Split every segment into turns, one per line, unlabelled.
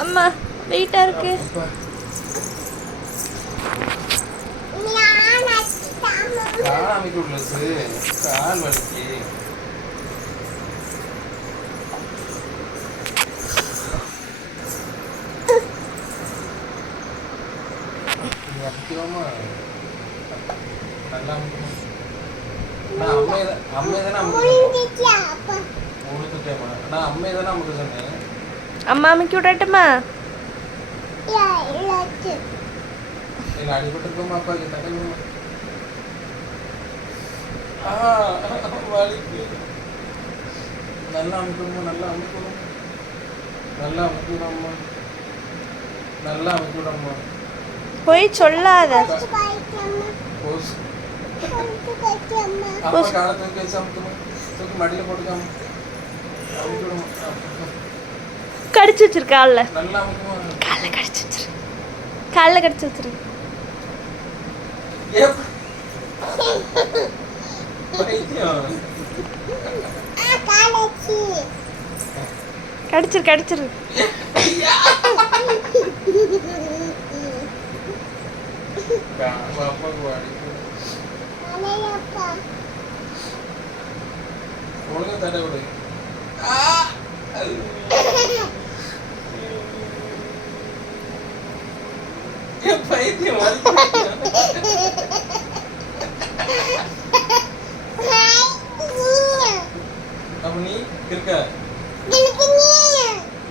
அம்மா வெயிட்டா இருக்கு
அப்பா. கால் அமைக்க வலிக்கு நீ நல்லா அம்மையை அம்மையை தானே ஆ வலிக்கு. நல்லா அமுக்கணுமா நல்லா அமுக்கணும். நல்லா அமுக்கிவிடம்மா நல்லா அமுக்கிவிடம்மா
போய் சொல்லாத.
போஸ் அப்பா காலை தூக்கி மடியில் போட்டுக்காம.
கடிச்சு வச்சிரு காலில். கடிச்சு வச்சிரு. காலில் கடிச்சு வச்சிரு. கடிச்சிரு கடிச்சிரு.
ஒழுங்கா தடை விடு பைத்தியம் அப்ப நீ இருக்க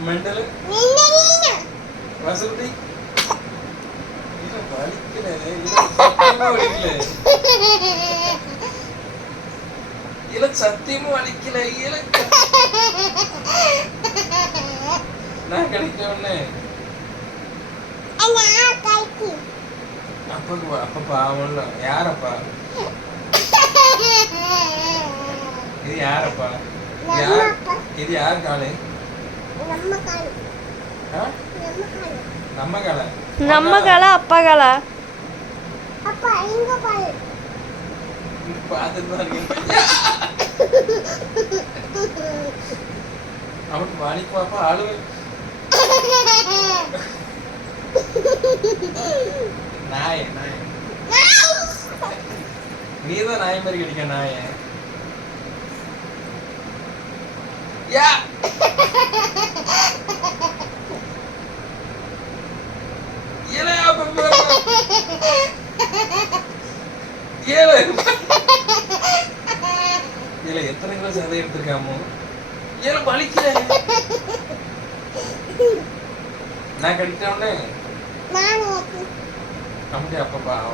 மெண்டல் வசதி இல்ல வலிக்கல இல்ல இல்ல சத்தியமா வலிக்கல நான் அப்பாக்கு வா- அப்பா பாவம்ல யாரப்பா? இது யாரப்பா? இது யார்? இது யார் காலு? நம்ம காலை
நம்ம காலா அப்பா காலா
அப்பா இங்க பாரு
பார்த்துட்டு தான் இருக்கேன். அவனுக்கு வலிப்பாப்பா அழுவு நாய நாய. நீதான் நாய் மாதிரி கிடைக்க நாய. யா! ஏலே அப்பா ஏலே. எத்தனை கிலோ சதை எடுத்திருக்காமோ? ஏலே வலிக்கல நான் கடிக்கிட்டவனே Mano. Kamu dia apa bau?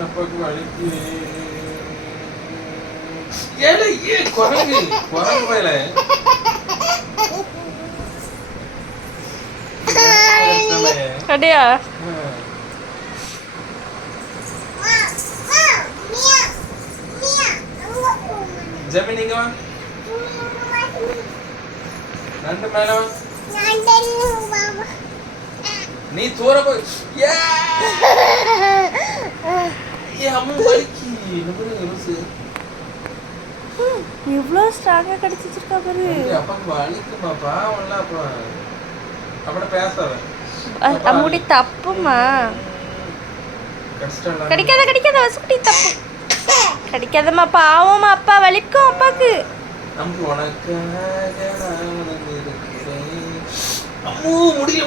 Apa gua lagi? Ya
lah,
ya korang ni, korang apa lah? Ada ya? Jamin ni kawan? அம்மா வலிக்கு. நம்ம ரோசு
இவ்வளோ ஸ்ட்ராங்காக கடிச்சு வச்சிருக்கா பாரு.
அப்பாக்கு வலிக்குமா பாவம்ல அப்புறம் அப்பட பேசாத.
அ- அம்முடி தப்புமா? கடிக்காத கடிக்காத வசுக்குட்டி தப்பு. கடிக்காதம்மா பாவம்மா அப்பா வலிக்கும் அப்பாக்கு
நம் உனக்காக நான் இருக்கிறேன் அம்மோ முடியல